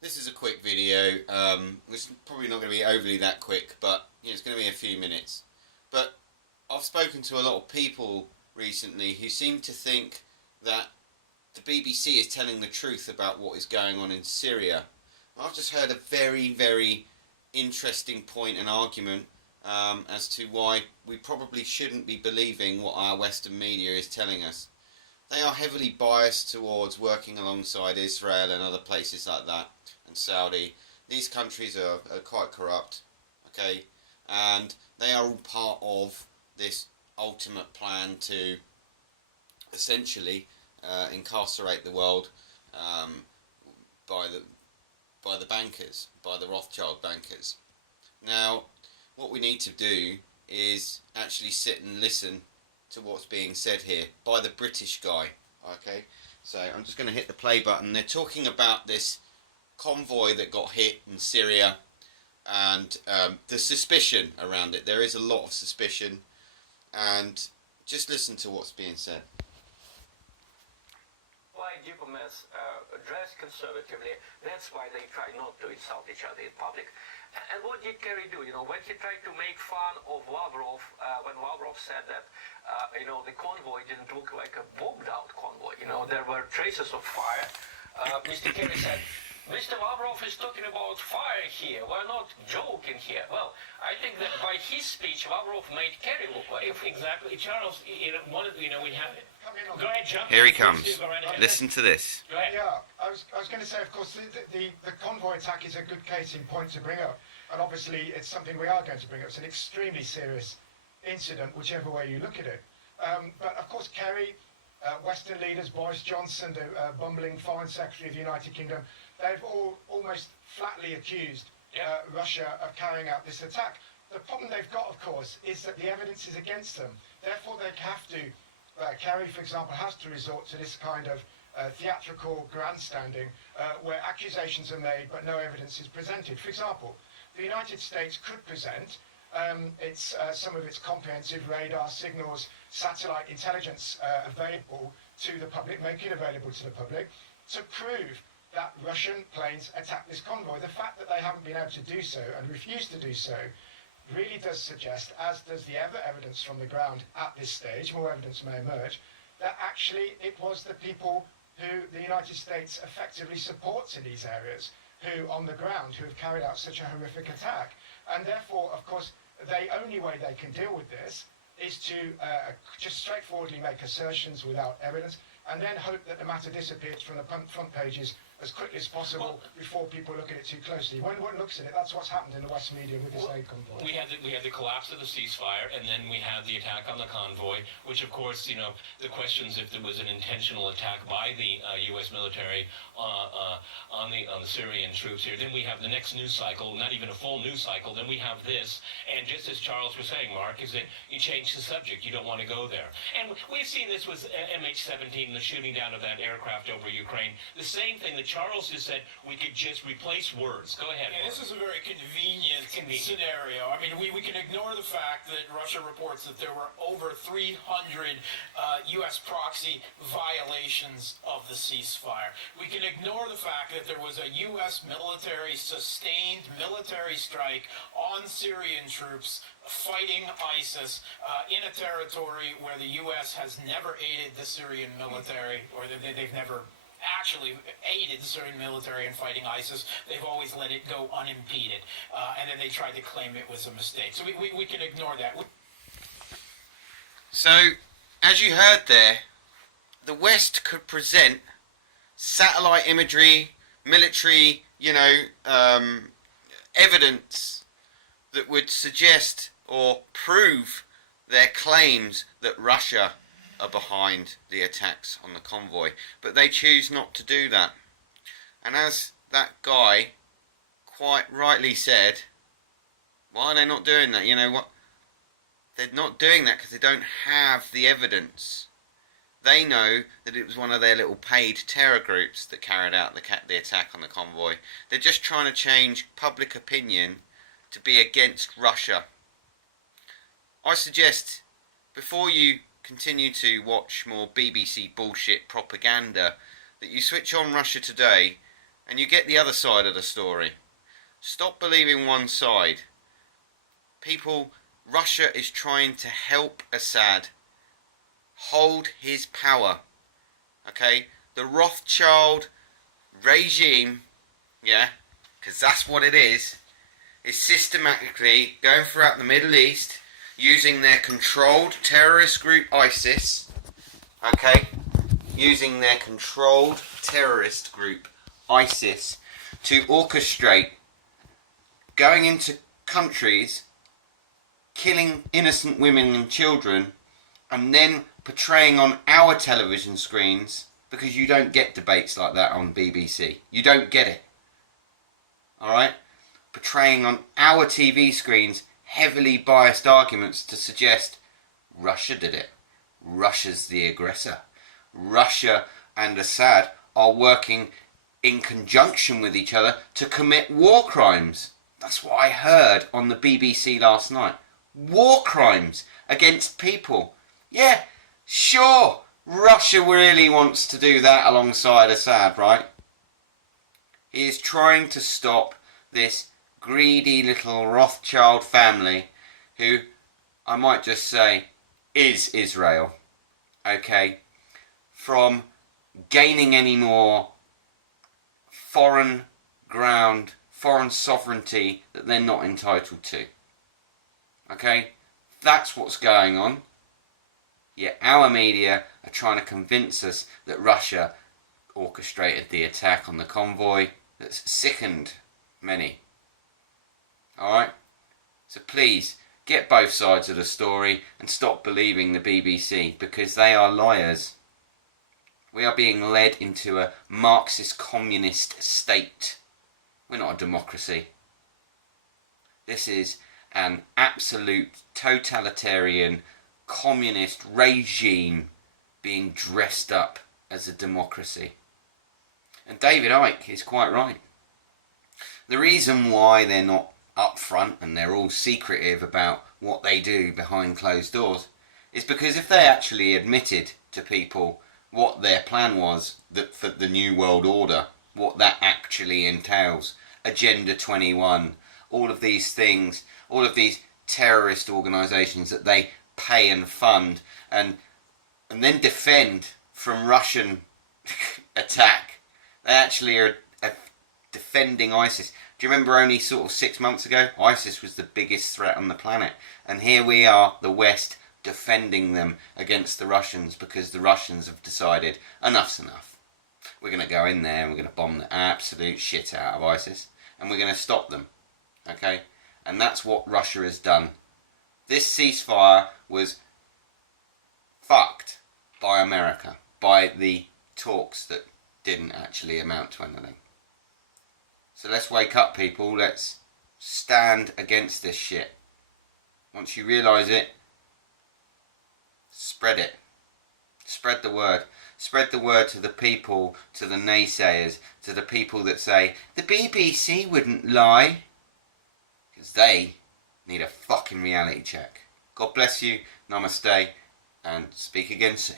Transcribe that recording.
This is a quick video. It's probably not going to be overly that quick, but it's going to be a few minutes. But I've spoken to a lot of people recently who seem to think that the BBC is telling the truth about what is going on in Syria. I've just heard a very, very interesting point and argument as to why we probably shouldn't be believing what our Western media is telling us. They are heavily biased towards working alongside Israel and other places like that, and Saudi. These countries are quite corrupt, okay, and they are all part of this ultimate plan to essentially incarcerate the world by the bankers, by the Rothschild bankers. Now, what we need to do is actually sit and listen to what's being said here by the British guy. Okay, so I'm just going to hit the play button. They're talking about this convoy that got hit in Syria and the suspicion around it. There is a lot of suspicion, and just listen to what's being said. Why diplomats dress conservatively? That's why they try not to insult each other in public. And what did Kerry do? When he tried to make fun of Lavrov, when Lavrov said that, the convoy didn't look like a bombed-out convoy. There were traces of fire. Mr. Kerry said, Mr. Lavrov is talking about fire here. We're not joking here. Well, I think that by his speech, Lavrov made Kerry look like exactly. Charles, we have it. Go ahead, jump. Here he comes. Listen to this. Go ahead. Yeah, I was going to say, of course, the convoy attack is a good case in point to bring up. And obviously, it's something we are going to bring up. It's an extremely serious incident, whichever way you look at it. But, of course, Kerry, Western leaders, Boris Johnson, the bumbling Foreign Secretary of the United Kingdom, they've all almost flatly accused Russia of carrying out this attack. The problem they've got, of course, is that the evidence is against them. Therefore, they have to, Kerry, for example, has to resort to this kind of theatrical grandstanding where accusations are made but no evidence is presented. For example, the United States could present some of its comprehensive radar signals, satellite intelligence available to the public, make it available to the public, to prove that Russian planes attacked this convoy. The fact that they haven't been able to do so and refuse to do so really does suggest, as does the evidence from the ground at this stage, more evidence may emerge, that actually it was the people who the United States effectively supports in these areas, who on the ground, who have carried out such a horrific attack. And therefore, of course, the only way they can deal with this is to just straightforwardly make assertions without evidence, and then hope that the matter disappears from the front pages as quickly as possible before people look at it too closely. When one looks at it, that's what's happened in the West media with this aid convoy. We had the collapse of the ceasefire, and then we had the attack on the convoy, which, of course, the questions if there was an intentional attack by the U.S. military on the Syrian troops here. Then we have the next news cycle, not even a full news cycle. Then we have this, and just as Charles was saying, Mark, is that you change the subject. You don't want to go there. And we've seen this with MH17, the shooting down of that aircraft over Ukraine. The same thing that Charles has said, we could just replace words. Go ahead. Yeah, this is a very convenient scenario. I mean, we can ignore the fact that Russia reports that there were over 300 U.S. proxy violations of the ceasefire. We can ignore the fact that there was a U.S. sustained military strike on Syrian troops fighting ISIS in a territory where the U.S. has never aided the Syrian military, or they've never actually aided the Syrian military in fighting ISIS. They've always let it go unimpeded. And then they tried to claim it was a mistake. So we can ignore that. So, as you heard there, the West could present satellite imagery, military, evidence that would suggest or prove their claims that Russia are behind the attacks on the convoy, but they choose not to do that. And as that guy quite rightly said, why are they not doing that? You know what? They're not doing that because they don't have the evidence. They know that it was one of their little paid terror groups that carried out the attack on the convoy. They're just trying to change public opinion to be against Russia. I suggest, before you continue to watch more BBC bullshit propaganda, that you switch on Russia Today and you get the other side of the story. Stop believing one side. People, Russia is trying to help Assad hold his power. Okay? The Rothschild regime, yeah, because that's what it is systematically going throughout the Middle East using their controlled terrorist group ISIS, okay, using their controlled terrorist group ISIS to orchestrate going into countries, killing innocent women and children, and then portraying on our television screens, because you don't get debates like that on BBC. You don't get it. Alright? Portraying on our TV screens heavily biased arguments to suggest Russia did it. Russia's the aggressor. Russia and Assad are working in conjunction with each other to commit war crimes. That's what I heard on the BBC last night. War crimes against people. Yeah, sure, Russia really wants to do that alongside Assad, right? He is trying to stop this greedy little Rothschild family who, I might just say, is Israel, okay, from gaining any more foreign ground, foreign sovereignty that they're not entitled to. Okay? That's what's going on. Yet our media are trying to convince us that Russia orchestrated the attack on the convoy that's sickened many. Alright? So please, get both sides of the story and stop believing the BBC, because they are liars. We are being led into a Marxist communist state. We're not a democracy. This is an absolute totalitarian communist regime being dressed up as a democracy. And David Icke is quite right. The reason why they're not upfront and they're all secretive about what they do behind closed doors is because if they actually admitted to people what their plan was for the New World Order, what that actually entails, Agenda 21, all of these things, all of these terrorist organisations that they pay and fund and then defend from Russian attack. They actually are defending ISIS. Do you remember only sort of 6 months ago, ISIS was the biggest threat on the planet, and here we are, the West, defending them against the Russians because the Russians have decided enough's enough. We're going to go in there and we're going to bomb the absolute shit out of ISIS, and we're going to stop them. Okay? And that's what Russia has done. This ceasefire was fucked by America, by the talks that didn't actually amount to anything. So let's wake up, people. Let's stand against this shit. Once you realise it, spread it. Spread the word. Spread the word to the people, to the naysayers, to the people that say, the BBC wouldn't lie. Because they need a fucking reality check. God bless you, namaste, and speak again soon.